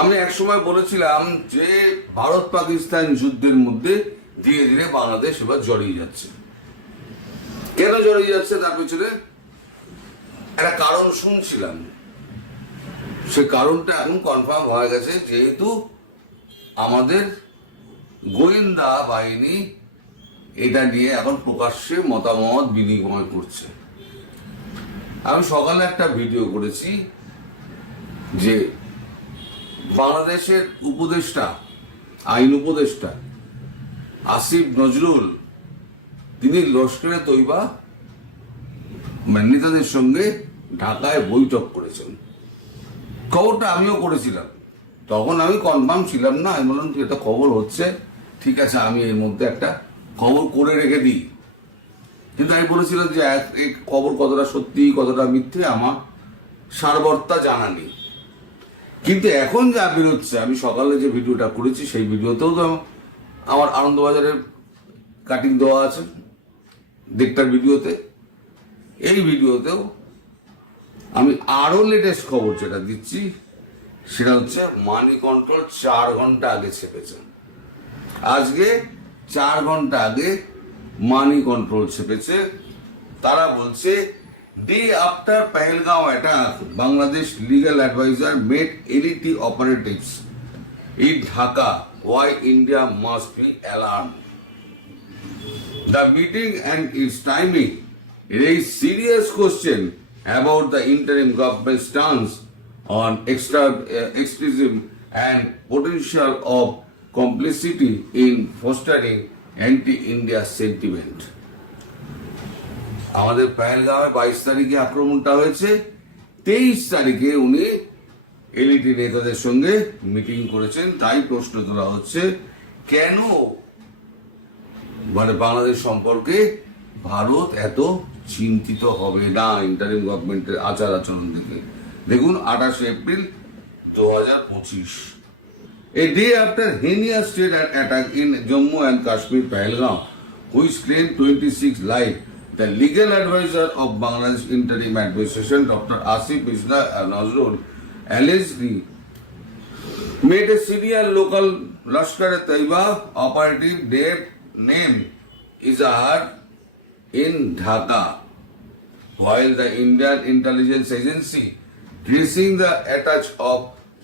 আমি একসময় বলেছিলাম যে ভারত পাকিস্তান যুদ্ধের মধ্যে ধীরে ধীরে বাংলাদেশ এবার জড়িয়ে যাচ্ছে। কেন জড়িয়ে যাচ্ছে তার পেছনে একটা কারণ শুনছিলাম, সে কারণটা এখন কনফার্ম হয়ে গেছে, যেহেতু আমাদের গোয়েন্দা বাহিনী এটা নিয়ে এখন প্রকাশ্যে মতামত বিনিময় করছে। আমি সকালে একটা ভিডিও করেছি যে বাংলাদেশের উপদেষ্টা, আইন উপদেষ্টা আসিফ নজরুল, তিনি লস্করে তৈবা নেতাদের সঙ্গে ঢাকায় বৈঠক করেছেন। খবরটা আমিও করেছিলাম, তখন আমি কনফার্ম ছিলাম না। আমি বললাম এটা খবর হচ্ছে, ঠিক আছে আমি এর মধ্যে একটা খবর করে রেখে দিই। কিন্তু আমি বলেছিলাম যে এই খবর কতটা সত্যি কতটা মিথ্যে আমার সারবর্তা জানা নেই। কিন্তু এখন যা বেরোচ্ছে, আমি সকালে যে ভিডিওটা করেছি সেই ভিডিওতেও তো আমার আনন্দবাজারের কাটিং দেওয়া আছে, দেড়টার ভিডিওতে। এই ভিডিওতেও আমি আরো লেটেস্ট খবর যেটা দিচ্ছি সেটা হচ্ছে মানি কন্ট্রোল 4 ঘন্টা আগে ছেপেছেন। আজকে 4 ঘন্টা আগে মানি কন্ট্রোল ছেপেছে। তারা বলছে, day after Pahalgam attack Bangladesh legal adviser met LeT operatives in Dhaka why India must be alarmed. The meeting and its timing raise serious question about the interim government stance on extremism and potential of complicity in fostering anti-India sentiment. আমাদের পেহেলগাঁওয়ে 22 তারিখে আক্রমণটা হয়েছে, 23 তারিখে উনি LET নেতাদের সঙ্গে meeting করেছেন। তাই প্রশ্ন তোলা হচ্ছে, কেন বাংলাদেশ সম্পর্কে ভারত এত চিন্তিত হবে না ইন্টারিম গভর্নমেন্টের আচার আচরণ থেকে। দেখুন 28 April 2025, a day after heinous state attack in Jammu and Kashmir, Pahalgam, which claimed 26 lives, the legal advisor of Bangladesh interim administration, Dr. Asif Nazrul, allegedly made a senior local Lashkar-e-Taiba operative named Izhar in Dhaka, while the Indian intelligence agency tracing the attack of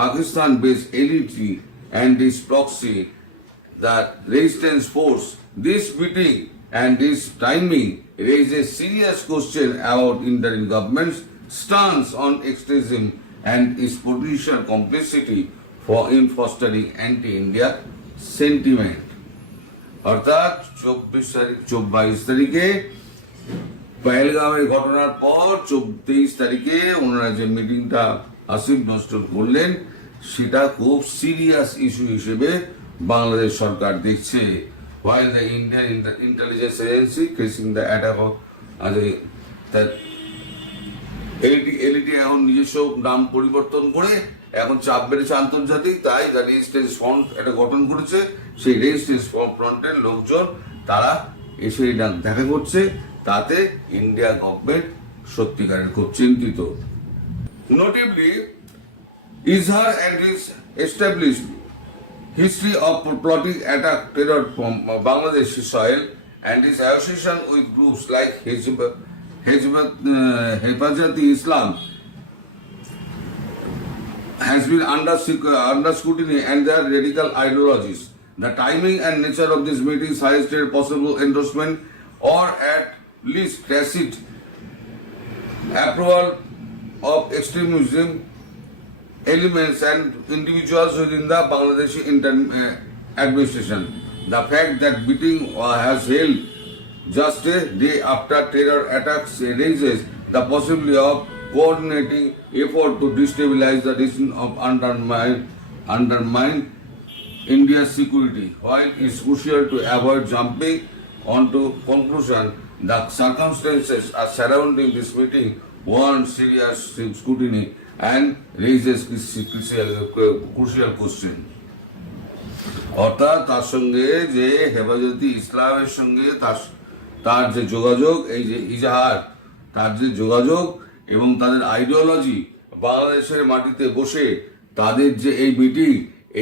Pakistan-based elite and its proxy, the resistance force. This meeting and this timing raises serious question about interim government's stance on extremism and its potential complicity in fostering anti-India sentiment. অর্থাৎ 22 তারিখে পেহেলগাঁওয়ের ঘটনার পর 23 তারিখে ওনারা যে মিটিংটা আসিফ নজরুল করলেন, সেটা খুব সিরিয়াস ইস্যু হিসেবে বাংলাদেশ সরকার দেখছে। While the Indian intelligence agency facing the attack of LET এখন নিজস্ব নাম পরিবর্তন করে এখন চাপ বেড়েছে আন্তর্জাতিক, তাই দ্য রেজিস্ট্যান্স ফ্রন্ট এটা গঠন করেছে। সেই রেজিস্ট্যান্স ফ্রন্টের লোকজন তারা এসে দেখা করছে, তাতে ইন্ডিয়া গভর্নমেন্ট সত্যিকারের খুব চিন্তিত। Notably, Izhar and his established history of plotting attack terror from Bangladeshi soil and his association with groups like Hezbollah Islam has been under scrutiny and their radical ideologies. The timing and nature of this meeting suggested possible endorsement or at least tacit approval of extremism elements and individuals within the Bangladeshi administration. The fact that meeting has held just a day after terror attacks raises the possibility of coordinating effort to destabilize the region of undermine India's security. While it is crucial to avoid jumping onto conclusion, the circumstances surrounding this meeting warrant serious scrutiny and raises crucial question. অর্থাৎ তার সঙ্গে যে হেফাজতে ইসলামের সঙ্গে তার যে যোগাযোগ, এই যে ইজাহার, তার যে যোগাযোগ এবং তাদের আইডিওলজি বাংলাদেশের মাটিতে বসে তাদের যে এই মিটিং,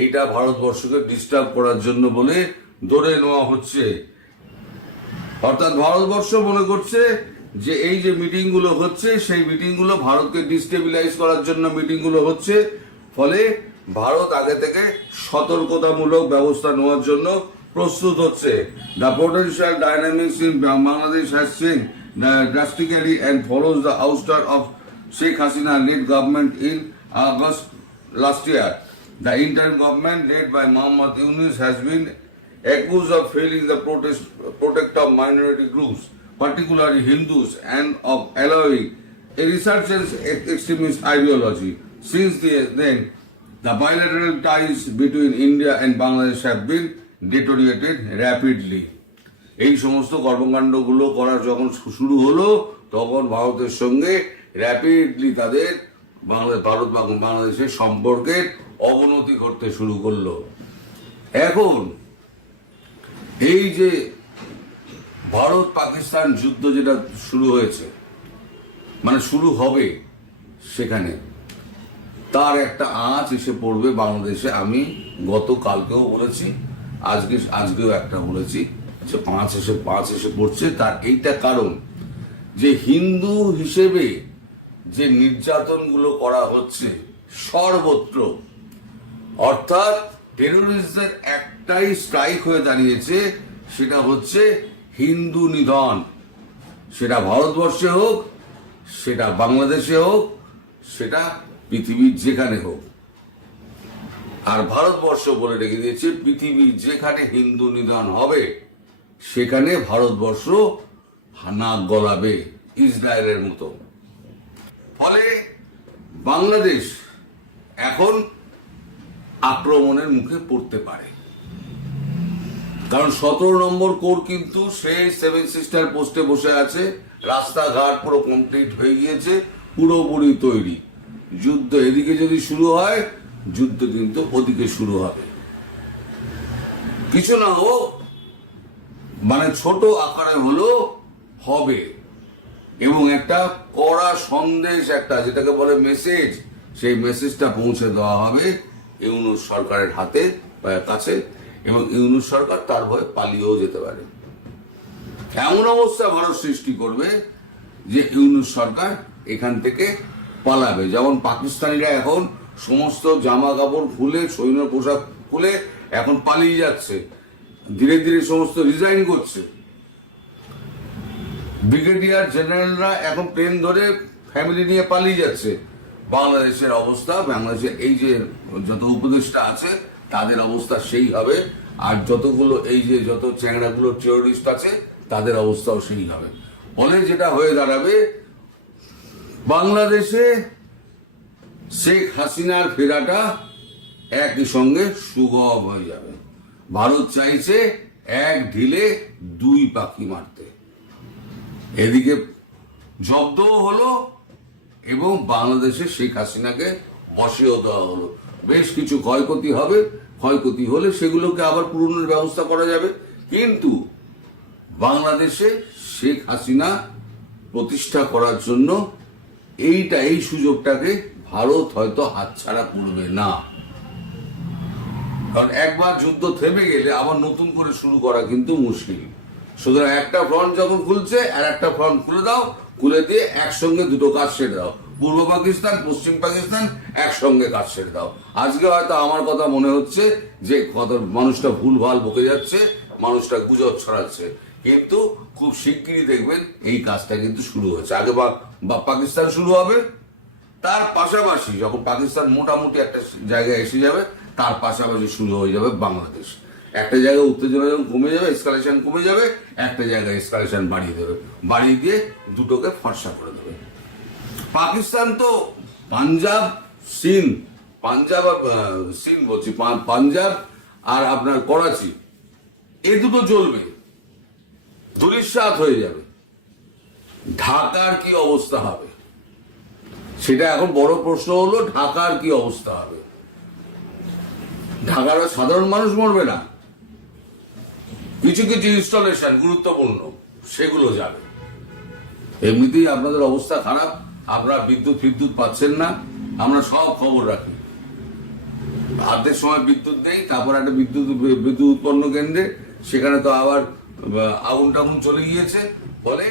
এইটা ভারতবর্ষকে ডিস্টার্ব করার জন্য বলে ধরে নেওয়া হচ্ছে। অর্থাৎ ভারতবর্ষ মনে করছে যে এই যে মিটিংগুলো হচ্ছে, সেই মিটিংগুলো ভারতকে ডিস্টেবিলাইজ করার জন্য মিটিংগুলো হচ্ছে। ফলে ভারত আগে থেকে সতর্কতামূলক ব্যবস্থা নেওয়ার জন্য প্রস্তুত হচ্ছে। The potential dynamics in Bangladesh has change drastically and follows the ouster of Sheikh Hasina led government in August last year. The interim government led by Mohammad Yunus has been accused of failing the protect of minority groups, particularly Hindus, and of allowing a resurgence extremist ideology. Since then, the bilateral ties between India and Bangladesh have been deteriorated rapidly. এই সমস্ত কর্মকাণ্ডগুলো করা যখন শুরু হলো, তখন ভারতের সঙ্গে rapidly তাদের ভারত বাংলাদেশের সম্পর্কের অবনতি ঘটতে শুরু করলো। এখন এই যে ভারত পাকিস্তান যুদ্ধ যেটা শুরু হয়েছে, মানে শুরু হবে, সেখানে তার একটা আঁচ এসে পড়বে বাংলাদেশে। আমি গতকালকেও বলেছি, আজকেও একটা বলেছি যে পাঁচ এসে পড়ছে। তার এইটা কারণ যে হিন্দু হিসেবে যে নির্যাতনগুলো করা হচ্ছে সর্বত্র, অর্থাৎ টেরোরিস্টদের একটাই স্ট্রাইক হয়ে দাঁড়িয়েছে, সেটা হচ্ছে হিন্দু নিধন। সেটা ভারতবর্ষে হোক, সেটা বাংলাদেশে হোক, সেটা পৃথিবীর যেখানে হোক। আর ভারতবর্ষ বলে রেখে দিয়েছে পৃথিবীর যেখানে হিন্দু নিধন হবে সেখানে ভারতবর্ষ নাক গলাবে ইসরায়েলের মতো। ফলে বাংলাদেশ এখন আক্রমণের মুখে পড়তে পারে। কারণ 17 নম্বর কোর কিন্তু সেই 7 সিস্টার পোস্টে বসে আছে, রাস্তাঘাট পুরো কমপ্লিট হয়ে গিয়েছে, পুরোপুরি তৈরি। যুদ্ধ এদিকে যদি শুরু হয়, যুদ্ধ কিন্তু ওদিকে শুরু হবে। কিছু না হোক, মানে ছোট আকারে হলো হবে, এবং একটা কড়া সন্দেশ, একটা যেটাকে বলে মেসেজ, সেই মেসেজটা পৌঁছে দেওয়া হবে ইউনূস সরকারের হাতে কাছে, এবং ইউনূস সরকার তার ভয়ে পালিয়েও যেতে পারে। এমন অবস্থা ভারত সৃষ্টি করবে যে ইউনূস সরকার এখান থেকে পালাবে। যেমন পাকিস্তানিরা এখন সমস্ত জামা কাপড় খুলে, সৈন্য পোশাক খুলে এখন পালিয়ে যাচ্ছে, ধীরে ধীরে সমস্ত রিজাইন করছে। ব্রিগেডিয়ার জেনারেলরা এখন প্লেন ধরে ফ্যামিলি নিয়ে পালিয়ে যাচ্ছে। বাংলাদেশের অবস্থা, বাংলাদেশের এই যে যত উপদেষ্টা আছে তাদের অবস্থা সেই হবে, আর যতগুলো এই যে যত চ্যাংড়াগুলো টেরোরিস্ট আছে তাদের অবস্থাও সেই হবে। ফলে যেটা হয়ে দাঁড়াবে, বাংলাদেশে শেখ হাসিনার ফেরাটা একই সঙ্গে সুগম হয়ে যাবে। ভারত চাইছে এক ঢিলে দুই পাখি মারতে। এদিকে জব্দও হলো এবং বাংলাদেশে শেখ হাসিনাকে বসেও দেওয়া হলো। বেশ কিছু ক্ষয়ক্ষতি হবে, ক্ষয়ক্ষতি হলে সেগুলোকে আবার পূরণের ব্যবস্থা করা যাবে। কিন্তু বাংলাদেশে শেখ হাসিনা প্রতিষ্ঠা করার জন্য এই সুযোগটাকে ভারত হয়তো হাতছাড়া করবে না। কারণ একবার যুদ্ধ থেমে গেলে আবার নতুন করে শুরু করা কিন্তু মুশকিল। সুতরাং একটা ফ্রন্ট যখন খুলছে, আর একটা ফ্রন্ট খুলে দাও, খুলে দিয়ে একসঙ্গে দুটো কাজ সেরে দাও। পূর্ব পাকিস্তান, পশ্চিম পাকিস্তান একসঙ্গে কাজ সেরে দাও। আজকে হয়তো আমার কথা মনে হচ্ছে যে কত মানুষটা ভুলভাল বকে যাচ্ছে, মানুষটা গুজব ছড়াচ্ছে, কিন্তু খুব শিগগিরই দেখবেন এই কাজটা কিন্তু শুরু হয়েছে। আগে বা পাকিস্তান শুরু হবে, তার পাশাপাশি যখন পাকিস্তান মোটামুটি একটা জায়গায় এসে যাবে, তার পাশাপাশি শুরু হয়ে যাবে বাংলাদেশ। একটা জায়গায় উত্তেজনা যখন কমে যাবে, এসকালেশন কমে যাবে, একটা জায়গায় এসকালেশন বাড়িয়ে দেবে, বাড়িয়ে দিয়ে দুটোকে ফর্সা করে দেবে। পাকিস্তান তো পাঞ্জাব আর আপনার করাচি, এই দুটো জ্বলবে, ধূলিসাৎ হয়ে যাবে। ঢাকার কি অবস্থা হবে সেটা এখন বড় প্রশ্ন হলো, ঢাকার কি অবস্থা হবে? ঢাকার সাধারণ মানুষ মরবে না, কিছু কিছু ইনস্টলেশন গুরুত্বপূর্ণ সেগুলো যাবে। এমনিতেই আপনাদের অবস্থা খারাপ, আপনারা বিদ্যুৎ পাচ্ছেন না, আমরা সব খবর রাখি। ভাতের সময় বিদ্যুৎ নেই, তারপর একটা বিদ্যুৎ উৎপন্ন কেন্দ্রে সেখানে তো আবার আগুন টাগুন চলে গিয়েছে, ফলে